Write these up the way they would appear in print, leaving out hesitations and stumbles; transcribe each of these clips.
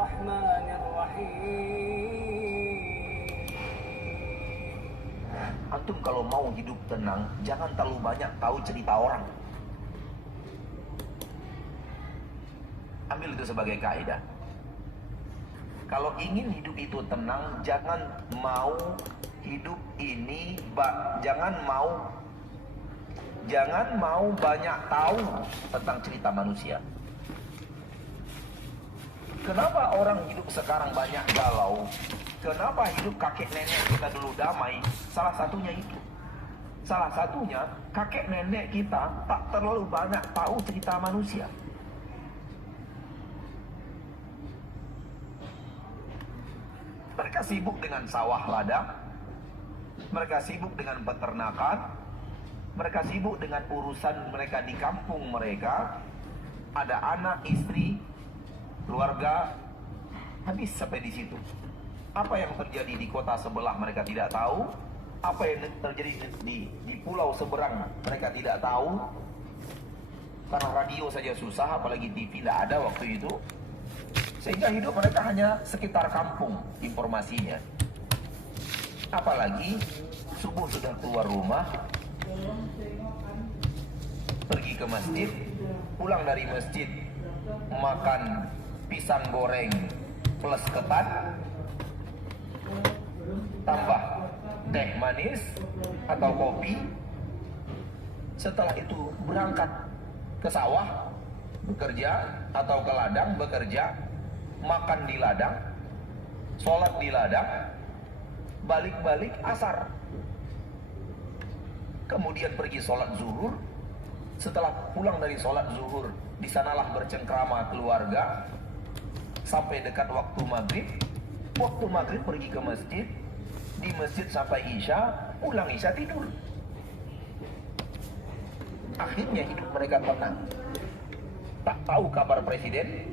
الرحمن الرحيم. Antum kalau mau hidup tenang, jangan terlalu banyak tahu cerita orang. Ambil itu sebagai kaidah. Kalau ingin hidup itu tenang, jangan mau hidup ini, jangan mau banyak tahu tentang cerita manusia. Kenapa orang hidup sekarang banyak galau? Kenapa hidup kakek nenek kita dulu damai? Salah satunya itu. Salah satunya kakek nenek kita tak terlalu banyak tahu cerita manusia. Mereka sibuk dengan sawah ladang, mereka sibuk dengan peternakan, mereka sibuk dengan urusan mereka di kampung mereka. Ada anak, istri, keluarga, habis sampai di situ. Apa yang terjadi di kota sebelah mereka tidak tahu. Apa yang terjadi di pulau seberang mereka tidak tahu. Karena radio saja susah, apalagi TV tidak ada waktu itu. Sehingga hidup mereka hanya sekitar kampung informasinya. Apalagi subuh sudah keluar rumah, pergi ke masjid, pulang dari masjid makan pisang goreng plus ketan, tambah teh manis atau kopi. Setelah itu berangkat ke sawah bekerja atau ke ladang bekerja, makan di ladang, sholat di ladang, balik-balik asar. Kemudian pergi sholat zuhur. Setelah pulang dari sholat zuhur, di sanalah bercengkrama keluarga sampai dekat waktu maghrib. Waktu maghrib pergi ke masjid, di masjid sampai isya, pulang isya tidur. Akhirnya hidup mereka tenang. Tak tahu kabar presiden,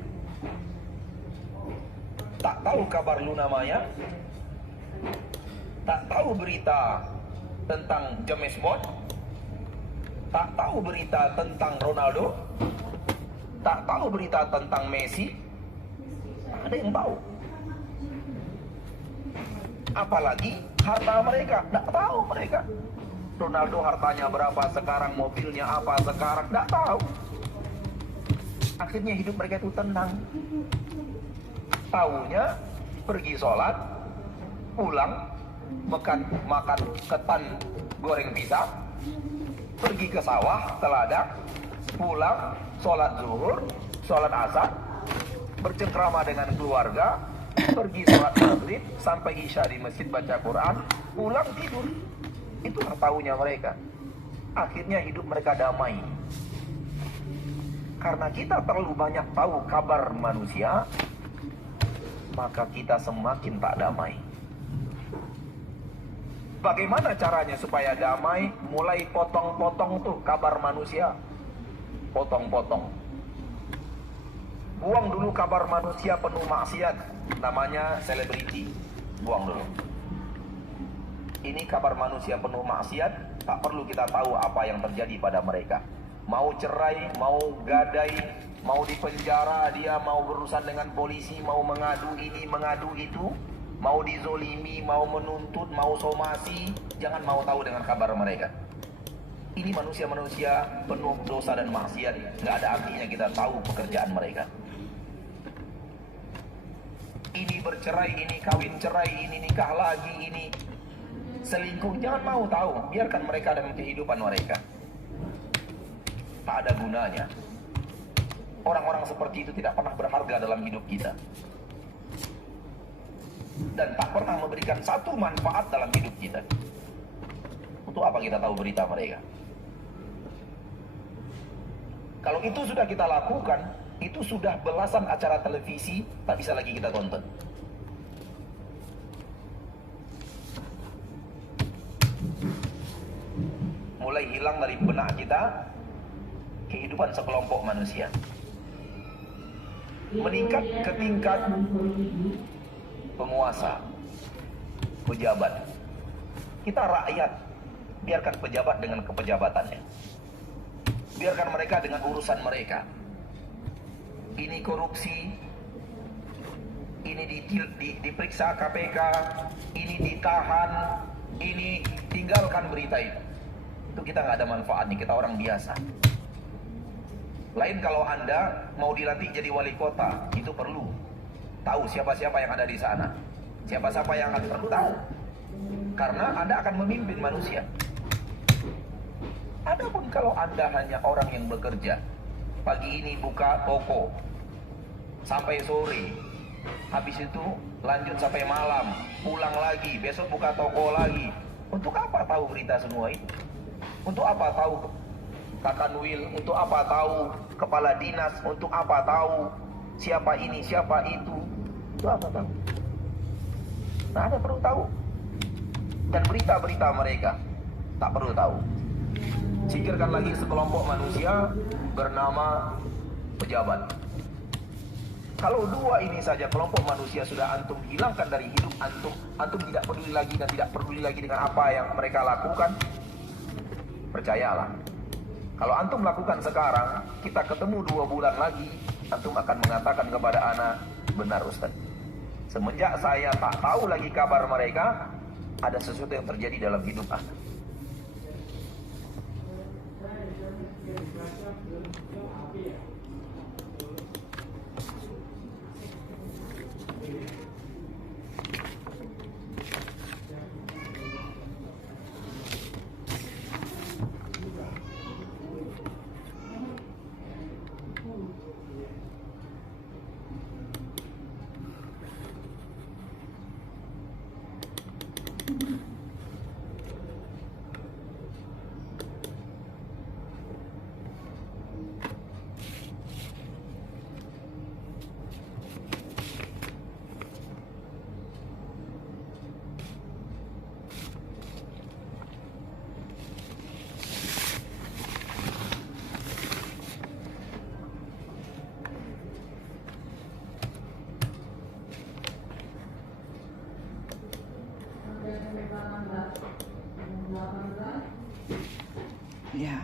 tak tahu kabar Luna Maya, tak tahu berita tentang James Bond, tak tahu berita tentang Ronaldo, tak tahu berita tentang Messi. Ada yang tahu. Apalagi harta mereka, tidak tahu mereka. Ronaldo hartanya berapa sekarang, mobilnya apa sekarang, tidak tahu. Akhirnya hidup mereka itu tenang. Tahunya pergi sholat, pulang makan ketan goreng pisang, pergi ke sawah, ke ladang, pulang sholat zuhur, sholat asar, bercengkrama dengan keluarga, pergi sholat maghrib sampai isya di masjid baca Quran, pulang tidur. Itulah tahunya mereka. Akhirnya hidup mereka damai. Karena kita terlalu banyak tahu kabar manusia, maka kita semakin tak damai. Bagaimana caranya supaya damai? Mulai potong-potong tuh kabar manusia. Potong-potong. Buang dulu kabar manusia penuh maksiat, namanya selebriti. Buang dulu. Ini kabar manusia penuh maksiat, tak perlu kita tahu apa yang terjadi pada mereka. Mau cerai, mau gadai, mau dipenjara, dia mau berurusan dengan polisi, mau mengadu ini, mengadu itu, mau dizolimi, mau menuntut, mau somasi, jangan mau tahu dengan kabar mereka. Ini manusia-manusia penuh dosa dan maksiat, nggak ada artinya kita tahu pekerjaan mereka. Ini bercerai, ini kawin cerai, ini nikah lagi, ini selingkuh, jangan mau tahu, biarkan mereka dengan kehidupan mereka. Tak ada gunanya. Orang-orang seperti itu tidak pernah berharga dalam hidup kita, dan tak pernah memberikan satu manfaat dalam hidup kita. Untuk apa kita tahu berita mereka? Kalau itu sudah kita lakukan, itu sudah belasan acara televisi tak bisa lagi kita tonton. Mulai hilang dari benak kita kehidupan sekelompok manusia. Meningkat ke tingkat penguasa, pejabat. Kita rakyat, biarkan pejabat dengan kepejabatannya. Biarkan mereka dengan urusan mereka. Ini korupsi, ini diperiksa KPK, ini ditahan, ini tinggalkan berita itu. Itu kita nggak ada manfaatnya, kita orang biasa. Lain kalau Anda mau dilantik jadi wali kota, itu perlu tahu siapa-siapa yang ada di sana, siapa-siapa yang akan perlu tahu, karena Anda akan memimpin manusia. Adapun kalau Anda hanya orang yang bekerja, pagi ini buka toko sampai sore, habis itu lanjut sampai malam, pulang lagi, besok buka toko lagi, untuk apa tahu berita semua itu? Untuk apa tahu Kakanwil? Untuk apa tahu kepala dinas? Untuk apa tahu siapa ini, siapa itu? Itu apa tahu? Nah, Anda perlu tahu. Dan berita-berita mereka tak perlu tahu. Sikirkan lagi sekelompok manusia bernama pejabat. Kalau dua ini saja kelompok manusia sudah antum hilangkan dari hidup antum tidak peduli lagi dan tidak peduli lagi dengan apa yang mereka lakukan, percayalah. Kalau antum lakukan sekarang, kita ketemu 2 bulan lagi, antum akan mengatakan kepada anak, benar Ustaz, semenjak saya tak tahu lagi kabar mereka, ada sesuatu yang terjadi dalam hidup anak. Ya.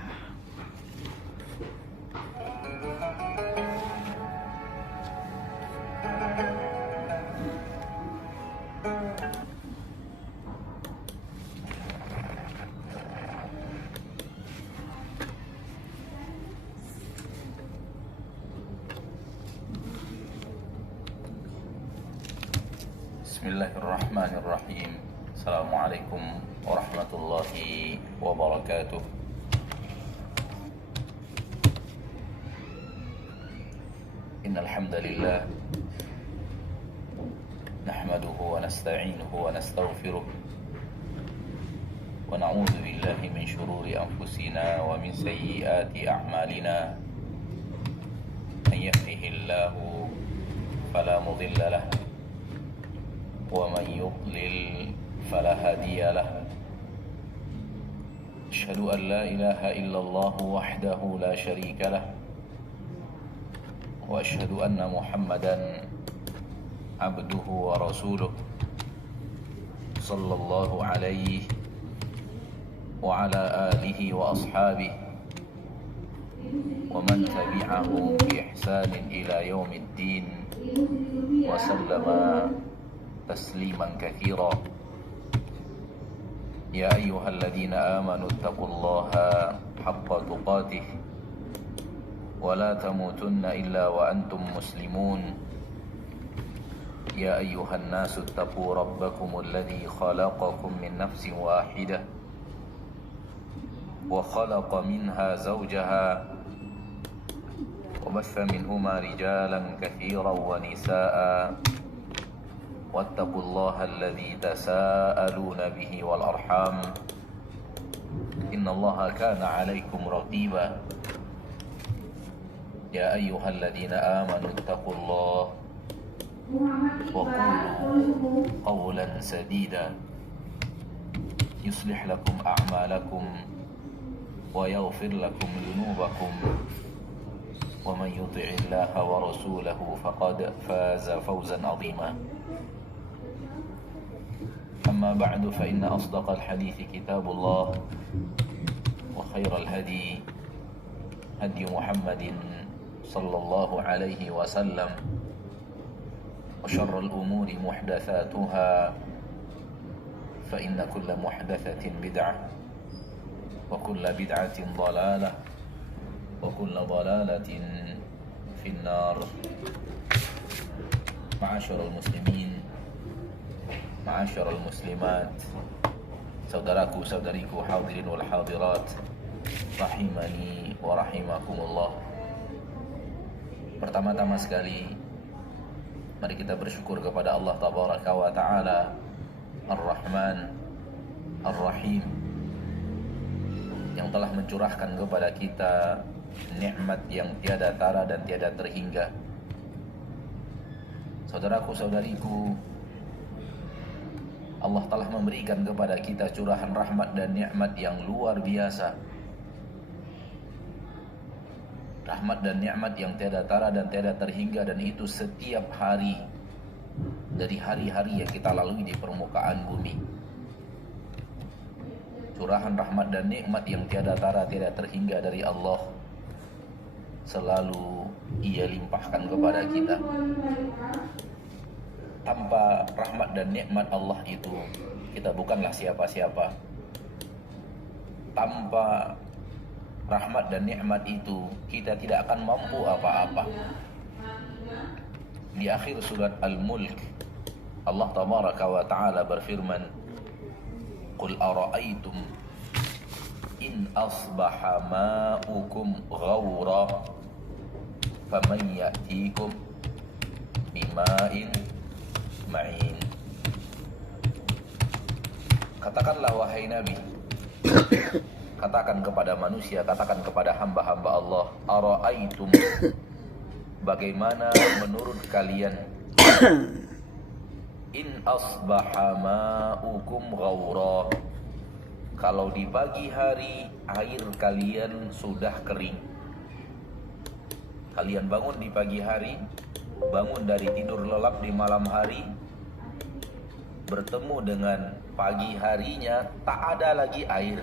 Bismillahirrahmanirrahim. Assalamualaikum warahmatullahi wabarakatuh. Innal hamdalillah nahmaduhu wa nasta'inuhu wa nastaghfiruh wa na'udzu billahi min shururi anfusina wa min sayyiati a'malina. Man yahdihillahu fala mudilla lahu ومن يضلل فلا هادي له. أشهد أن لا إله إلا الله وحده لا شريك له وأشهد أن محمدا عبده ورسوله صلى الله عليه وعلى آله وأصحابه ومن تبعهم بإحسان إلى يوم الدين وسلم تسليما كثيرا. يا أيها الذين آمنوا اتقوا الله حق تقاته ولا تموتن إلا وأنتم مسلمون. يا أيها الناس اتقوا ربكم الذي خلقكم من نفس واحدة وخلق منها زوجها وبث منهما رجالا كثيرا ونساء واتقوا الله الذي تساءلون به والأرحام إن الله كان عليكم رقيبا. يا أيها الذين آمنوا اتقوا الله وقولوا قولا سديدا يصلح لكم أعمالكم ويغفر لكم ذنوبكم ومن يطع الله ورسوله فقد فاز فوزا عظيما. أما بعد فإن أصدق الحديث كتاب الله وخير الهدي هدي محمد صلى الله عليه وسلم وشر الأمور محدثاتها فإن كل محدثة بدعة وكل بدعة ضلالة وكل ضلالة في النار. معاشر المسلمين، معاشر المسلمات, saudaraku saudariku hadirin wal hadirat rahimani wa rahimakumullah. Pertama-tama sekali mari kita bersyukur kepada Allah tabaraka wa taala Ar-Rahman Ar-Rahim yang telah mencurahkan kepada kita nikmat yang tiada tara dan tiada terhingga. Saudaraku saudariku, Allah telah memberikan kepada kita curahan rahmat dan nikmat yang luar biasa. Rahmat dan nikmat yang tiada tara dan tiada terhingga, dan itu setiap hari dari hari-hari yang kita lalui di permukaan bumi. Curahan rahmat dan nikmat yang tiada tara tiada terhingga dari Allah selalu Ia limpahkan kepada kita. Tanpa rahmat dan nikmat Allah itu, kita bukanlah siapa-siapa. Tanpa rahmat dan nikmat itu, kita tidak akan mampu apa-apa. Di akhir surat Al-Mulk, Allah tabaraka wa ta'ala berfirman, Qul ara'aytum in asbaha ma'ukum ghawra faman ya'tikum bima'in ma'in. Katakanlah wahai Nabi, katakan kepada manusia, katakan kepada hamba-hamba Allah, ara'aytum, bagaimana menurut kalian, in asbaha ma'ukum ghawra, kalau di pagi hari air kalian sudah kering. Kalian bangun di pagi hari, bangun dari tidur lelap di malam hari, bertemu dengan pagi harinya, tak ada lagi air.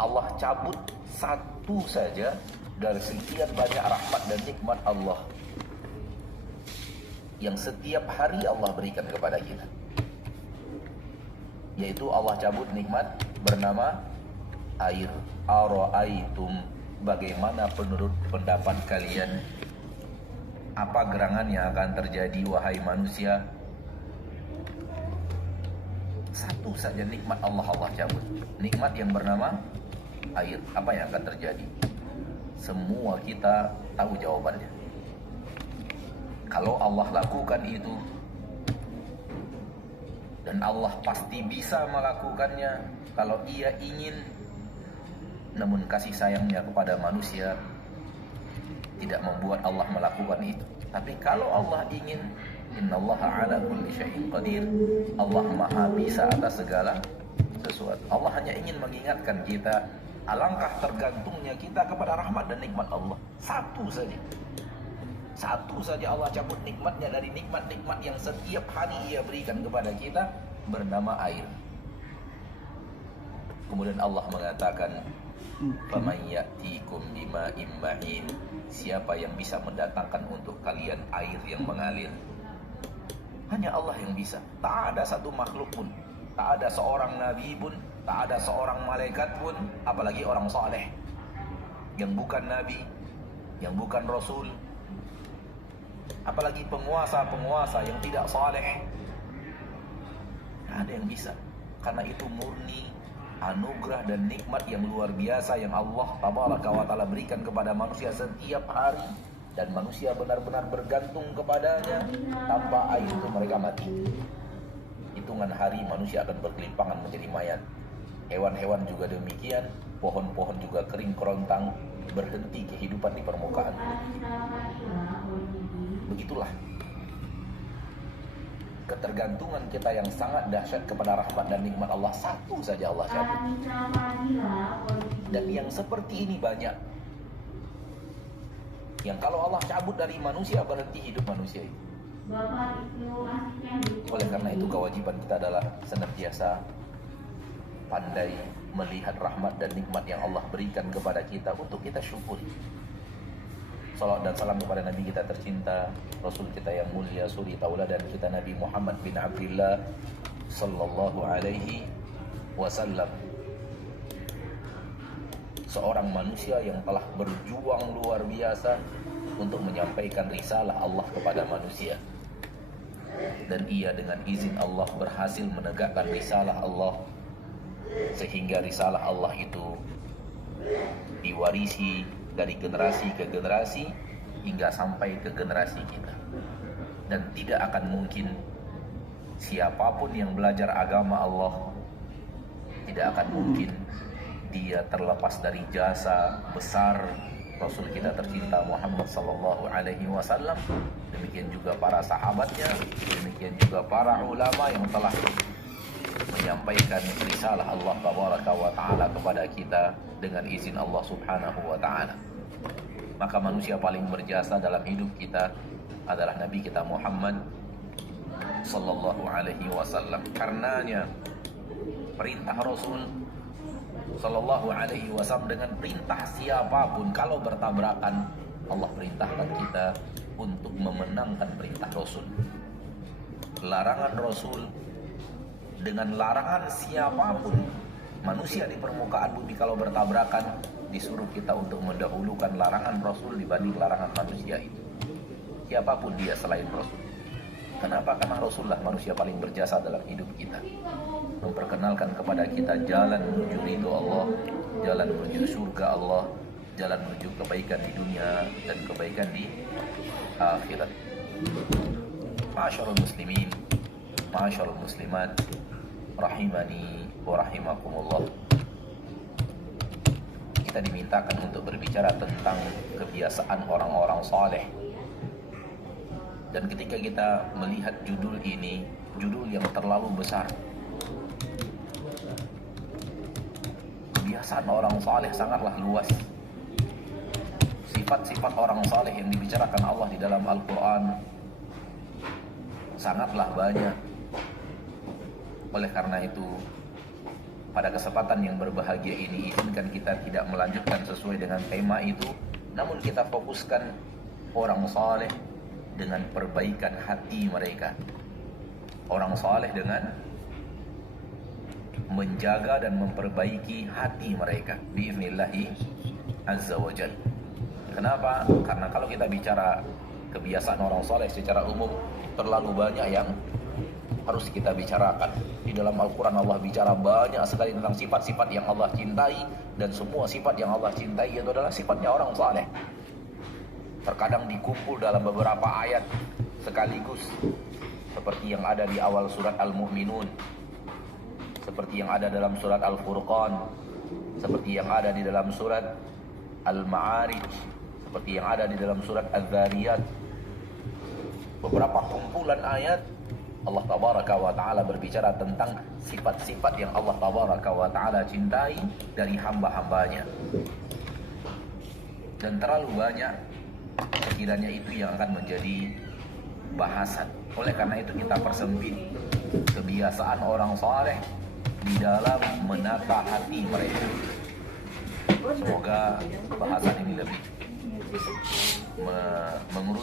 Allah cabut satu saja dari sekian banyak rahmat dan nikmat Allah yang setiap hari Allah berikan kepada kita, yaitu Allah cabut nikmat bernama air. Ara'aitum, bagaimana menurut pendapat kalian, apa gerangan yang akan terjadi wahai manusia? Satu saja nikmat Allah cabut, nikmat yang bernama air. Apa yang akan terjadi? Semua kita tahu jawabannya. Kalau Allah lakukan itu, dan Allah pasti bisa melakukannya kalau Ia ingin, namun kasih sayangnya kepada manusia tidak membuat Allah melakukan itu. Tapi kalau Allah ingin, innallaha ala kulli syai'in qadir, Allah maha bisa atas segala sesuatu. Allah hanya ingin mengingatkan kita, alangkah tergantungnya kita kepada rahmat dan nikmat Allah. Satu saja Allah cabut nikmatnya dari nikmat-nikmat yang setiap hari Ia berikan kepada kita, bernama air. Kemudian Allah mengatakan, faman ya'tikum bima'in ma'in, siapa yang bisa mendatangkan untuk kalian air yang mengalir? Hanya Allah yang bisa. Tak ada satu makhluk pun, tak ada seorang nabi pun, tak ada seorang malaikat pun, apalagi orang saleh yang bukan nabi, yang bukan rasul, apalagi penguasa-penguasa yang tidak saleh. Tak ada yang bisa. Karena itu murni anugerah dan nikmat yang luar biasa yang Allah tabaraka wa ta'ala berikan kepada manusia setiap hari, dan manusia benar-benar bergantung kepadanya. Tanpa air itu mereka mati. Hitungan hari manusia akan berkelimpangan menjadi mayat. Hewan-hewan juga demikian, pohon-pohon juga kering kerontang, berhenti kehidupan di permukaan. Begitulah ketergantungan kita yang sangat dahsyat kepada rahmat dan nikmat Allah. Satu saja Allah cabut. Dan yang seperti ini banyak, yang kalau Allah cabut dari manusia, berhenti hidup manusia itu. Oleh karena itu kewajiban kita adalah senantiasa pandai melihat rahmat dan nikmat yang Allah berikan kepada kita untuk kita syukuri. Salawat dan salam kepada Nabi kita tercinta, Rasul kita yang mulia, suri tauladan kita Nabi Muhammad bin Abdullah sallallahu alaihi wasallam. Seorang manusia yang telah berjuang luar biasa untuk menyampaikan risalah Allah kepada manusia. Dan ia dengan izin Allah berhasil menegakkan risalah Allah, sehingga risalah Allah itu diwarisi dari generasi ke generasi hingga sampai ke generasi kita. Dan tidak akan mungkin siapapun yang belajar agama Allah, tidak akan mungkin dia terlepas dari jasa besar Rasul kita tercinta Muhammad sallallahu alaihi wasallam. Demikian juga para sahabatnya, demikian juga para ulama yang telah menyampaikan risalah Allah tabaraka wa taala kepada kita dengan izin Allah subhanahu wa taala. Maka manusia paling berjasa dalam hidup kita adalah Nabi kita Muhammad sallallahu alaihi wasallam. Karenanya perintah Rasul sallallahu alaihi wasallam dengan perintah siapapun kalau bertabrakan, Allah perintahkan kita untuk memenangkan perintah Rasul. Larangan Rasul dengan larangan siapapun manusia di permukaan bumi kalau bertabrakan, disuruh kita untuk mendahulukan larangan Rasul dibanding larangan manusia itu, siapapun dia selain Rasul. Kenapa? Karena Rasulullah manusia paling berjasa dalam hidup kita, memperkenalkan kepada kita jalan menuju ridho Allah, jalan menuju surga Allah, jalan menuju kebaikan di dunia dan kebaikan di akhirat. Ma'asyarul muslimin, ma'asyarul muslimat, rahimani wa rahimakumullah. Kita dimintakan untuk berbicara tentang kebiasaan orang-orang saleh. Dan ketika kita melihat judul ini, judul yang terlalu besar, kebiasaan orang saleh sangatlah luas. Sifat-sifat orang saleh yang dibicarakan Allah di dalam Al-Quran sangatlah banyak. Oleh karena itu, pada kesempatan yang berbahagia ini, izinkan kita tidak melanjutkan sesuai dengan tema itu, namun kita fokuskan orang saleh dengan perbaikan hati mereka. Orang saleh dengan menjaga dan memperbaiki hati mereka bi'iznillahi azza wa jalla. Kenapa? Karena kalau kita bicara kebiasaan orang saleh secara umum, terlalu banyak yang harus kita bicarakan. Di dalam Al-Quran Allah bicara banyak sekali tentang sifat-sifat yang Allah cintai, dan semua sifat yang Allah cintai itu adalah sifatnya orang saleh. Terkadang dikumpul dalam beberapa ayat sekaligus, seperti yang ada di awal surat Al-Mu'minun, seperti yang ada dalam surat Al-Furqan, seperti yang ada di dalam surat Al-Ma'arij, seperti yang ada di dalam surat Al-Dhariyat. Beberapa kumpulan ayat Allah tabaraka wa ta'ala berbicara tentang sifat-sifat yang Allah tabaraka wa ta'ala cintai dari hamba-hambanya. Dan terlalu banyak sekiranya itu yang akan menjadi bahasan. Oleh karena itu kita persempit kebiasaan orang saleh di dalam menata hati mereka. Semoga bahasan ini lebih mengurus